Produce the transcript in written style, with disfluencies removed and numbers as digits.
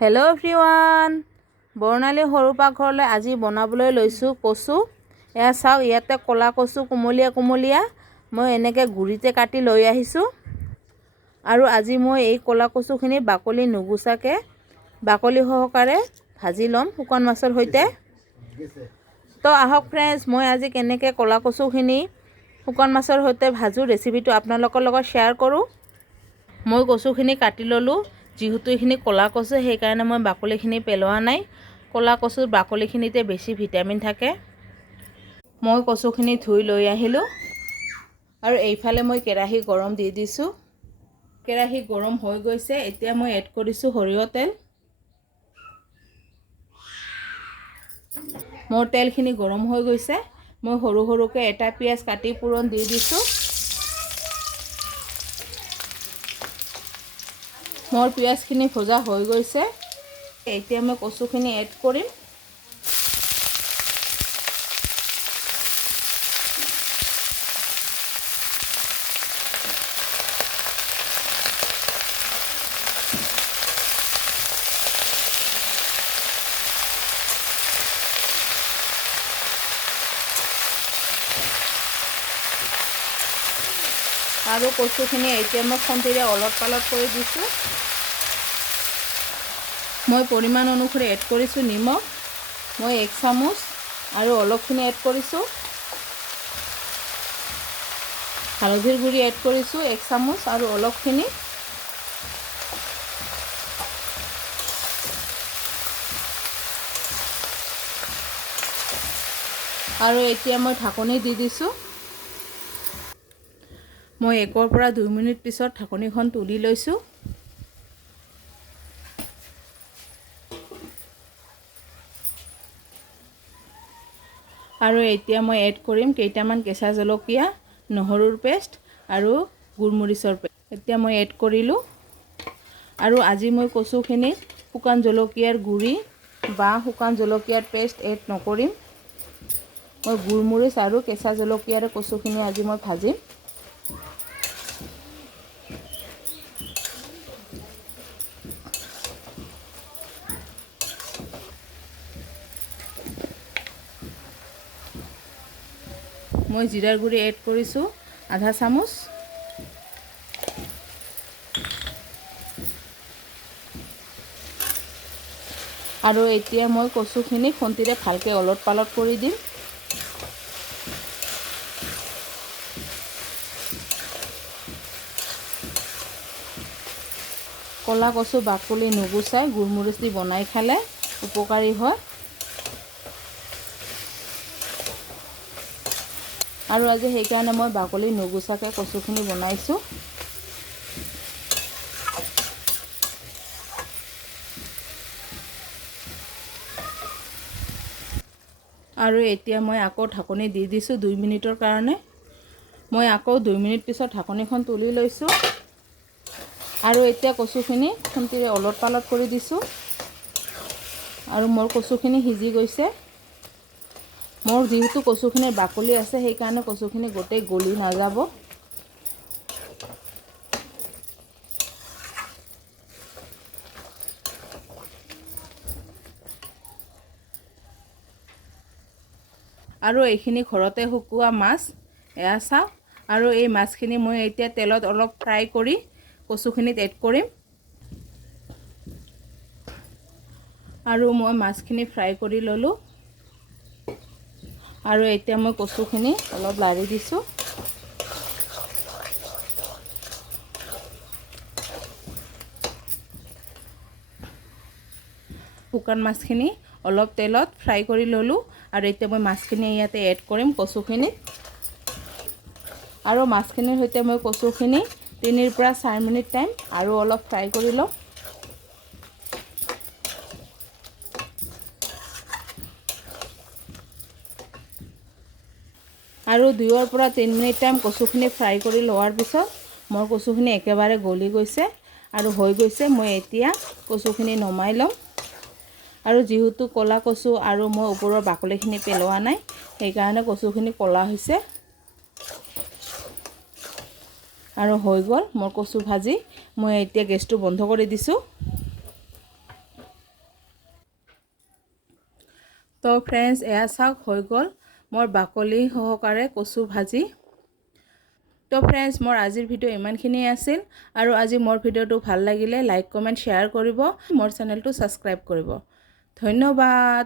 Hello' everyone, বৰ্ণালী সৰু পাকঘৰলৈ আজি বনাবলৈ লৈছোঁ কচু। এয়া চাওক, ইয়াতে ক'লা কচু কোমলীয়া কোমলীয়া মই এনেকৈ গুৰিতে কাটি লৈ আহিছোঁ। আৰু আজি মই এই ক'লা কচুখিনি বাকলি নুগুচাকৈ বাকলি সহকাৰে ভাজি ল'ম শুকান মাছৰ সৈতে। তো আহক ফ্ৰেণ্ডছ, মই আজি কেনেকৈ ক'লা কচুখিনি শুকান মাছৰ সৈতে ভাজোঁ ৰেচিপিটো আপোনালোকৰ লগত শ্বেয়াৰ কৰোঁ। মই কচুখিনি কাটি ল'লোঁ। যিহেতু এইখিনি ক'লা কচু, সেইকাৰণে মই বাকলিখিনি পেলোৱা নাই। ক'লা কচুৰ বাকলিখিনিতে বেছি ভিটামিন থাকে। মই কচুখিনি ধুই লৈ আহিলোঁ আৰু এইফালে মই কেৰাহী গৰম দি দিছোঁ। কেৰাহী গৰম হৈ গৈছে। এতিয়া মই এড কৰিছোঁ সৰিয়হ তেল। মোৰ তেলখিনি গৰম হৈ গৈছে। মই সৰু সৰুকৈ এটা পিঁয়াজ কাটি পূৰণ দি দিছোঁ। মোৰ পিঁয়াজখিনি ভজা হৈ গৈছে। এতিয়া মই কচুখিনি এড কৰিম। আৰু কচুখিনি এতিয়া মই খন্তিৰে অলপ পালট কৰি দিছোঁ। মই পৰিমাণ অনুসৰি এড কৰিছোঁ নিমখ। মই 1 চামুচ আৰু অলপখিনি এড কৰিছোঁ। হালধিৰ গুড়ি এড কৰিছোঁ 1 চামুচ আৰু অলপখিনি। আৰু এতিয়া মই ঢাকনি দি দিছোঁ। মই 1 পৰা 2 মিনিট পিছত ঢাকনিখন তুলি লৈছোঁ। আৰু এতিয়া মই এড কৰিম কেইটামান কেঁচা জলকীয়া, নহৰুৰ পেষ্ট আৰু গোলমৰিচৰ পেষ্ট। এতিয়া মই এড কৰিলোঁ। আৰু আজি মই কচুখিনিত শুকান জলকীয়াৰ গুড়ি বা শুকান জলকীয়াৰ পেষ্ট এড নকৰিম। মই গোলমৰিচ আৰু কেঁচা জলকীয়াৰে কচুখিনি আজি মই ভাজিম। মই জিৰাৰ গুড়ি এড কৰিছোঁ আধা চামুচ। আৰু এতিয়া মই কচুখিনি খন্তিৰে ভালকৈ অলপ পালট কৰি দিম। ক'লা কচু বাকলি নুগুচাই গোলমৰিচ দি বনাই খালে উপকাৰী হয়। আৰু আজি সেইকাৰণে মই বাকলি নুগুচাকৈ কচুখিনি বনাইছোঁ। আৰু এতিয়া মই আকৌ ঢাকনি দি দিছোঁ 2 মিনিটৰ কাৰণে। মই আকৌ 2 মিনিট পিছত ঢাকনিখন তুলি লৈছোঁ। আৰু এতিয়া কচুখিনি খন্তিৰে অলপ পালট কৰি দিছোঁ। আৰু মোৰ কচুখিনি সিজি গৈছে। মোৰ যিহেতু কচুখিনিৰ বাকলি আছে, সেইকাৰণে কচুখিনি গোটেই গলি নাযাব। আৰু এইখিনি ঘৰতে শুকোৱা মাছ, এয়া চাওক। আৰু এই মাছখিনি মই এতিয়া তেলত অলপ ফ্ৰাই কৰি কচুখিনিত এড কৰিম। আৰু মই মাছখিনি ফ্ৰাই কৰি ল'লোঁ। আৰু এতিয়া মই কচুখিনি অলপ লাৰি দিছোঁ। শুকান মাছখিনি অলপ তেলত ফ্ৰাই কৰি ল'লোঁ। আৰু এতিয়া মই মাছখিনি ইয়াতে এড কৰিম কচুখিনিত। আৰু মাছখিনিৰ সৈতে মই কচুখিনি 3 পৰা 4 মিনিট টাইম আৰু অলপ ফ্ৰাই কৰি ল'ম। আৰু 2 পৰা 3 মিনিট টাইম কচুখিনি ফ্ৰাই কৰি লোৱাৰ পিছত মোৰ কচুখিনি একেবাৰে গলি গৈছে আৰু হৈ গৈছে। মই এতিয়া কচুখিনি নমাই ল'ম। আৰু যিহেতু ক'লা কচু আৰু মই ওপৰৰ বাকলিখিনি পেলোৱা নাই, সেইকাৰণে কচুখিনি ক'লা হৈছে। আৰু হৈ গ'ল মোৰ কচু ভাজি। মই এতিয়া গেছটো বন্ধ কৰি দিছোঁ। তো ফ্ৰেণ্ডছ এয়া চাওক হৈ গ'ল মোৰ বাকলি সহকাৰে কচু ভাজি। তো ফ্ৰেণ্ডছ মোৰ আজিৰ ভিডিঅ' ইমানখিনিয়ে আছিল আৰু আজি মোৰ ভিডিঅ'টো ভাল লাগিলে লাইক কমেণ্ট শ্বেয়াৰ কৰিব, মোৰ চেনেলটো ছাবস্ক্ৰাইব কৰিব। ধন্যবাদ।